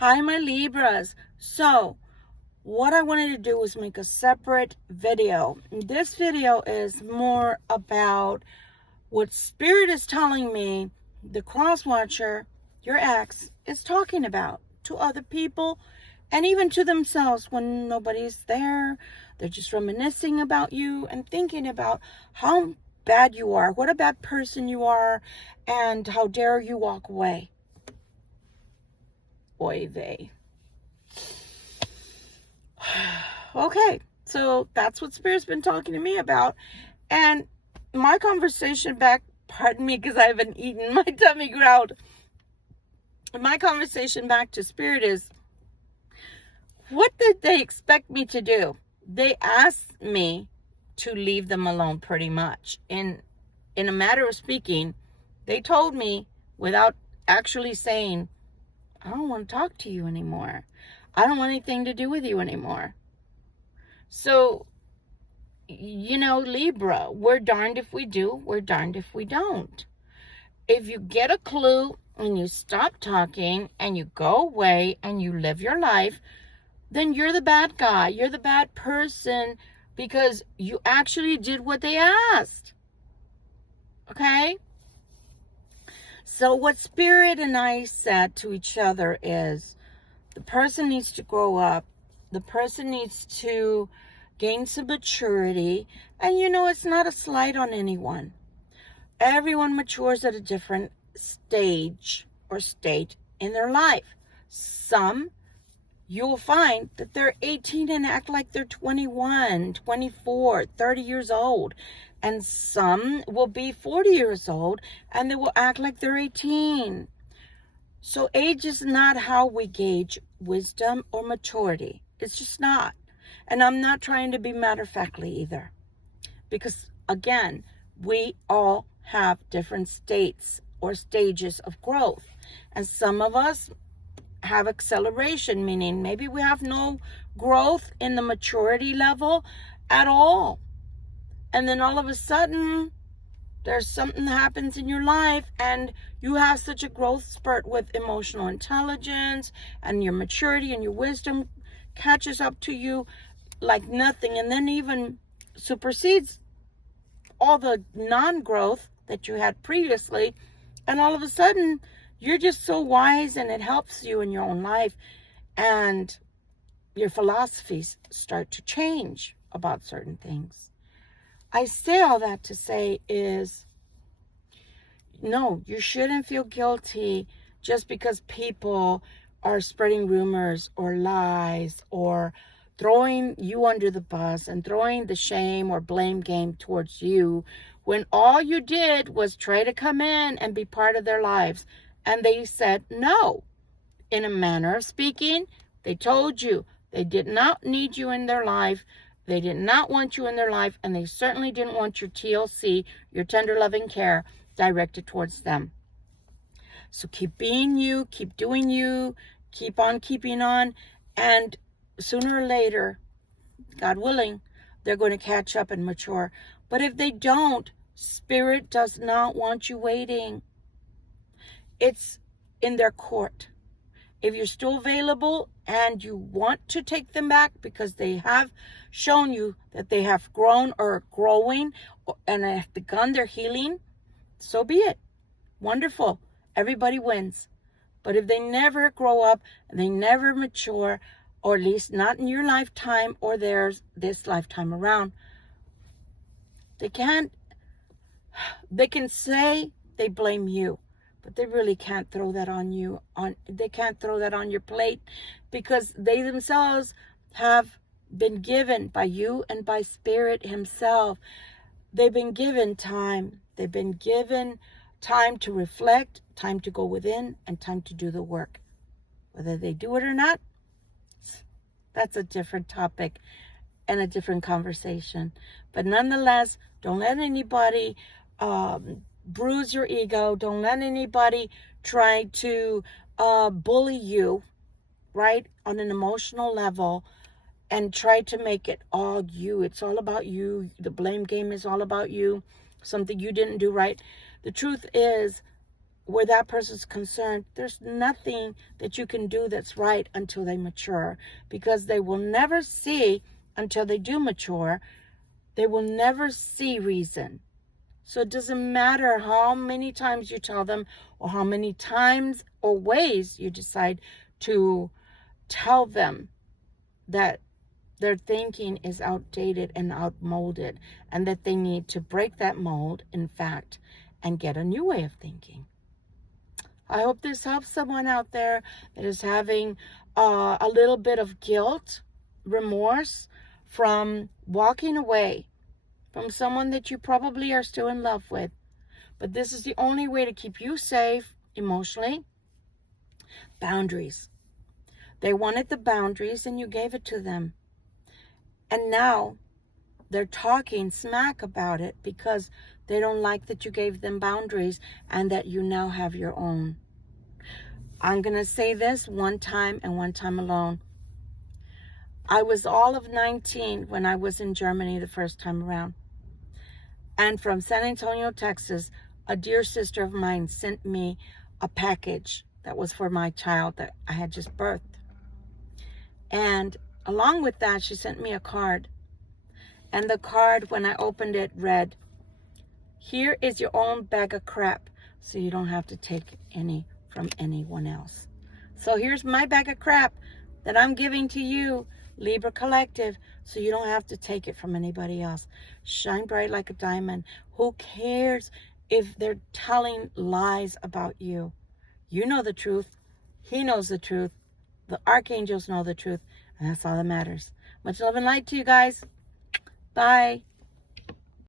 Hi, my Libras. So, what I wanted to do was make a separate video. This video is more about what Spirit is telling me the cross watcher, your ex, is talking about to other people and even to themselves when nobody's there. They're just reminiscing about you and thinking about how bad you are, what a bad person you are, and how dare you walk away. Oy vey. Okay, so that's what Spirit's been talking to me about. And my conversation back, pardon me because I haven't eaten, my tummy growled. My conversation back to Spirit is, what did they expect me to do? They asked me to leave them alone pretty much. In a matter of speaking, they told me without actually saying, I don't want to talk to you anymore. I don't want anything to do with you anymore. So, Libra, we're darned if we do, we're darned if we don't. If you get a clue and you stop talking and you go away and you live your life, then you're the bad guy. You're the bad person because you actually did what they asked. Okay? So what Spirit and I said to each other is, the person needs to grow up. The person needs to gain some maturity. And it's not a slight on anyone. Everyone matures at a different stage or state in their life. Some, you'll find that they're 18 and act like they're 21, 24, 30 years old. And some will be 40 years old and they will act like they're 18. So age is not how we gauge wisdom or maturity. It's just not. And I'm not trying to be matter-of-factly either. Because, again, we all have different states or stages of growth. And some of us have acceleration, meaning maybe we have no growth in the maturity level at all. And then all of a sudden, there's something that happens in your life and you have such a growth spurt with emotional intelligence and your maturity and your wisdom catches up to you like nothing, and then even supersedes all the non-growth that you had previously. And all of a sudden, you're just so wise and it helps you in your own life. And your philosophies start to change about certain things. I say all that to say is, no, you shouldn't feel guilty just because people are spreading rumors or lies or throwing you under the bus and throwing the shame or blame game towards you when all you did was try to come in and be part of their lives. And they said no. In a manner of speaking, they told you they did not need you in their life. They did not want you in their life, and they certainly didn't want your TLC, your tender loving care, directed towards them. So keep being you, keep doing you, keep on keeping on, and sooner or later, God willing, they're going to catch up and mature. But if they don't, Spirit does not want you waiting. It's in their court. If you're still available and you want to take them back because they have shown you that they have grown or growing and have begun their healing, so be it. Wonderful. Everybody wins. But if they never grow up and they never mature, or at least not in your lifetime or theirs this lifetime around, they can say they blame you. But they really can't throw that on you. They can't throw that on your plate because they themselves have been given by you and by Spirit himself. They've been given time. They've been given time to reflect, time to go within, and time to do the work. Whether they do it or not, that's a different topic and a different conversation. But nonetheless, don't let anybody bruise your ego. Don't let anybody try to bully you, right, on an emotional level and try to make it all you. It's all about you. The blame game is all about you, something you didn't do right. The truth is, where that person's concerned, there's nothing that you can do that's right until they mature, because they will never see, until they do mature, they will never see reason. So it doesn't matter how many times you tell them, or how many times or ways you decide to tell them that their thinking is outdated and outmolded, and that they need to break that mold, in fact, and get a new way of thinking. I hope this helps someone out there that is having a little bit of guilt, remorse from walking away from someone that you probably are still in love with. But this is the only way to keep you safe emotionally. Boundaries. They wanted the boundaries and you gave it to them. And now they're talking smack about it because they don't like that you gave them boundaries and that you now have your own. I'm going to say this one time and one time alone. I was all of 19 when I was in Germany the first time around. And from San Antonio, Texas, a dear sister of mine sent me a package that was for my child that I had just birthed. And along with that, she sent me a card. And the card, when I opened it, read, "Here is your own bag of crap, so you don't have to take any from anyone else." So here's my bag of crap that I'm giving to you, Libra Collective, so you don't have to take it from anybody else. Shine bright like a diamond. Who cares if they're telling lies about you? You know the truth. He knows the truth. The archangels know the truth. And that's all that matters. Much love and light to you guys. Bye.